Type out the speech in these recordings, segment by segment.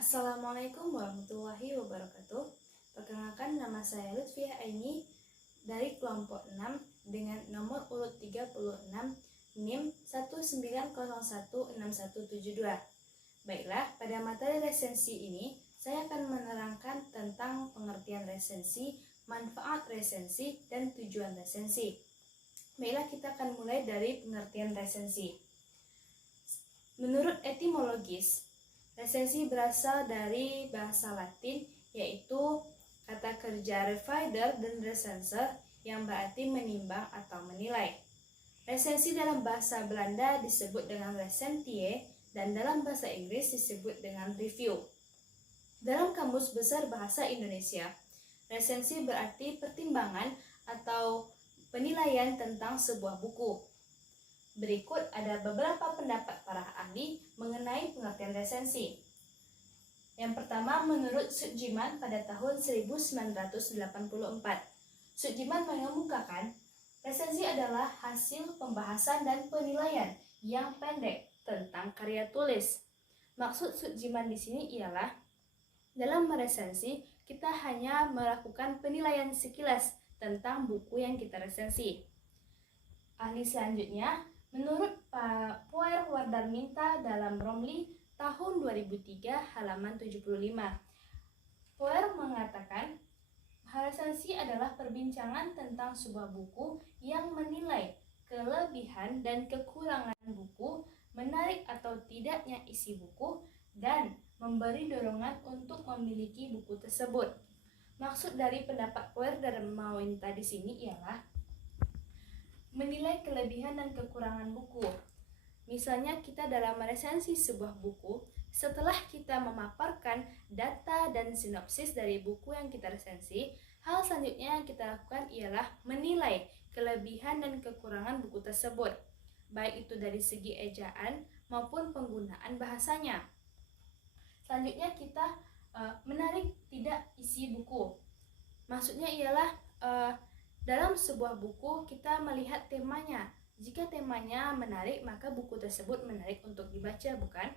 Assalamualaikum warahmatullahi wabarakatuh. Perkenalkan, nama saya Lutfiah Aini dari kelompok 6 dengan nomor urut 36 NIM 1901672. Baiklah, pada materi resensi ini saya akan menerangkan tentang pengertian resensi, manfaat resensi, dan tujuan resensi. Baiklah, kita akan mulai dari pengertian resensi. Menurut etimologis, resensi berasal dari bahasa Latin, yaitu kata kerja revider dan recenser yang berarti menimbang atau menilai. Resensi dalam bahasa Belanda disebut dengan recensie dan dalam bahasa Inggris disebut dengan review. Dalam Kamus Besar Bahasa Indonesia, resensi berarti pertimbangan atau penilaian tentang sebuah buku. Berikut ada beberapa pendapat para ahli mengenai pengertian resensi. Yang pertama, menurut Sudirman pada tahun 1984. Sudirman mengemukakan, resensi adalah hasil pembahasan dan penilaian yang pendek tentang karya tulis. Maksud Sudirman di sini ialah, dalam meresensi, kita hanya melakukan penilaian sekilas tentang buku yang kita resensi. Ahli selanjutnya, menurut Pak Poer Wardarminta dalam Romli tahun 2003 halaman 75. Poer mengatakan, resensi adalah perbincangan tentang sebuah buku yang menilai kelebihan dan kekurangan buku, menarik atau tidaknya isi buku, dan memberi dorongan untuk memiliki buku tersebut. Maksud dari pendapat Poer Wardarminta di sini ialah menilai kelebihan dan kekurangan buku. Misalnya kita dalam meresensi sebuah buku, setelah kita memaparkan data dan sinopsis dari buku yang kita resensi, hal selanjutnya yang kita lakukan ialah menilai kelebihan dan kekurangan buku tersebut, baik itu dari segi ejaan maupun penggunaan bahasanya. Selanjutnya kita menarik tidak isi buku. Maksudnya ialah dalam sebuah buku kita melihat temanya. Jika temanya menarik, maka buku tersebut menarik untuk dibaca, bukan?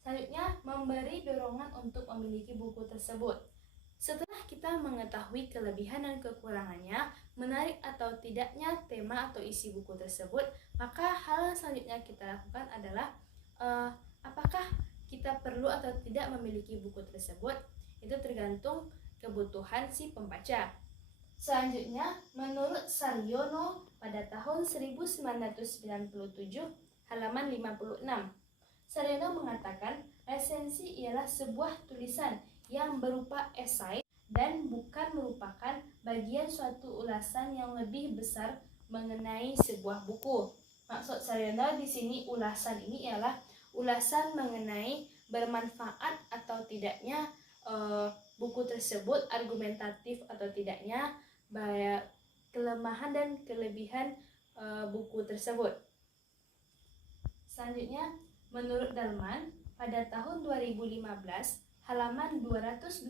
Selanjutnya, memberi dorongan untuk memiliki buku tersebut. Setelah kita mengetahui kelebihan dan kekurangannya, menarik atau tidaknya tema atau isi buku tersebut, maka hal selanjutnya kita lakukan adalah apakah kita perlu atau tidak memiliki buku tersebut. Itu tergantung kebutuhan si pembaca. Selanjutnya, menurut Saryono pada tahun 1997 halaman 56, Saryono mengatakan resensi ialah sebuah tulisan yang berupa esai dan bukan merupakan bagian suatu ulasan yang lebih besar mengenai sebuah buku. Maksud Saryono di sini ulasan ini ialah ulasan mengenai bermanfaat atau tidaknya buku tersebut, argumentatif atau tidaknya, kelemahan dan kelebihan buku tersebut. Selanjutnya, menurut Dalman pada tahun 2015 halaman 229,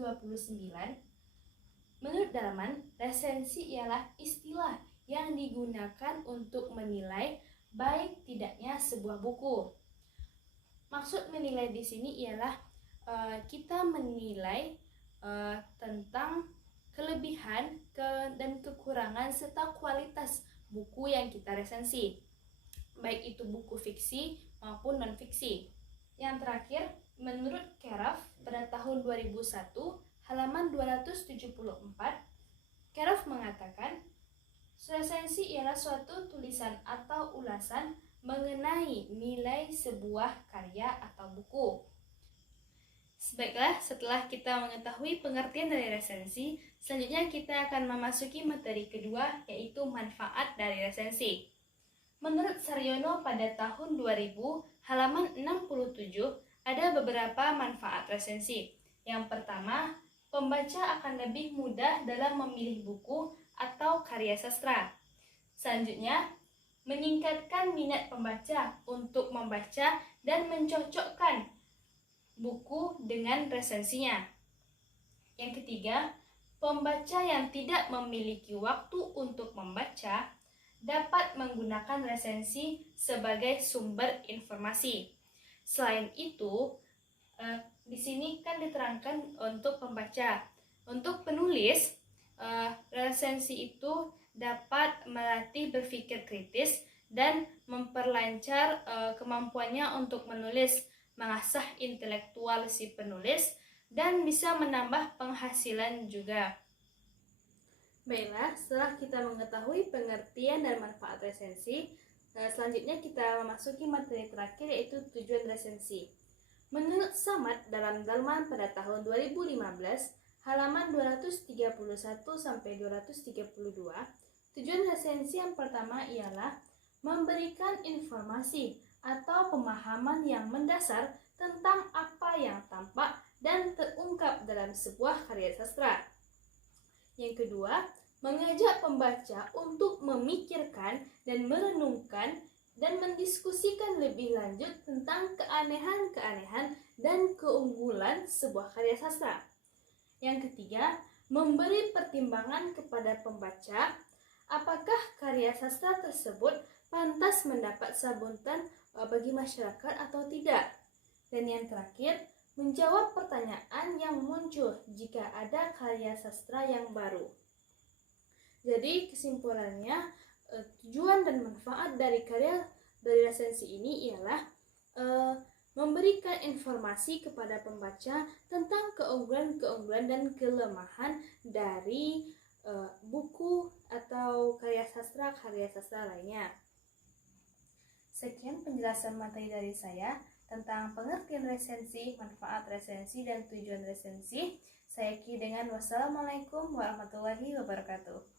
menurut Dalman, resensi ialah istilah yang digunakan untuk menilai baik tidaknya sebuah buku. Maksud menilai di sini ialah kita menilai tentang kelebihan dan kekurangan serta kualitas buku yang kita resensi, baik itu buku fiksi maupun non-fiksi. Yang terakhir, menurut Keraf pada tahun 2001 halaman 274, Keraf mengatakan resensi ialah suatu tulisan atau ulasan mengenai nilai sebuah karya atau buku. Baiklah, setelah kita mengetahui pengertian dari resensi, selanjutnya kita akan memasuki materi kedua, yaitu manfaat dari resensi. Menurut Saryono pada tahun 2000, halaman 67, ada beberapa manfaat resensi. Yang pertama, pembaca akan lebih mudah dalam memilih buku atau karya sastra. Selanjutnya, meningkatkan minat pembaca untuk membaca dan mencocokkan buku dengan resensinya. Yang ketiga, pembaca yang tidak memiliki waktu untuk membaca dapat menggunakan resensi sebagai sumber informasi. Selain itu, di sini kan diterangkan untuk pembaca. Untuk penulis, resensi itu dapat melatih berpikir kritis dan memperlancar kemampuannya untuk menulis, mengasah intelektual si penulis, dan bisa menambah penghasilan juga. Baiklah, setelah kita mengetahui pengertian dan manfaat resensi, selanjutnya kita memasuki materi terakhir, yaitu tujuan resensi. Menurut Samad dalam Dalman pada tahun 2015, halaman 231-232, tujuan resensi yang pertama ialah memberikan informasi atau pemahaman yang mendasar tentang apa yang tampak dan terungkap dalam sebuah karya sastra. Yang kedua, mengajak pembaca untuk memikirkan dan merenungkan dan mendiskusikan lebih lanjut tentang keanehan-keanehan dan keunggulan sebuah karya sastra. Yang ketiga, memberi pertimbangan kepada pembaca apakah karya sastra tersebut pantas mendapat sambutan bagi masyarakat atau tidak. Dan yang terakhir, menjawab pertanyaan yang muncul jika ada karya sastra yang baru. Jadi kesimpulannya, tujuan dan manfaat dari resensi ini ialah memberikan informasi kepada pembaca tentang keunggulan dan kelemahan dari buku atau karya sastra lainnya. Sekian penjelasan materi dari saya tentang pengertian resensi, manfaat resensi, dan tujuan resensi. Saya akhiri dengan wassalamualaikum warahmatullahi wabarakatuh.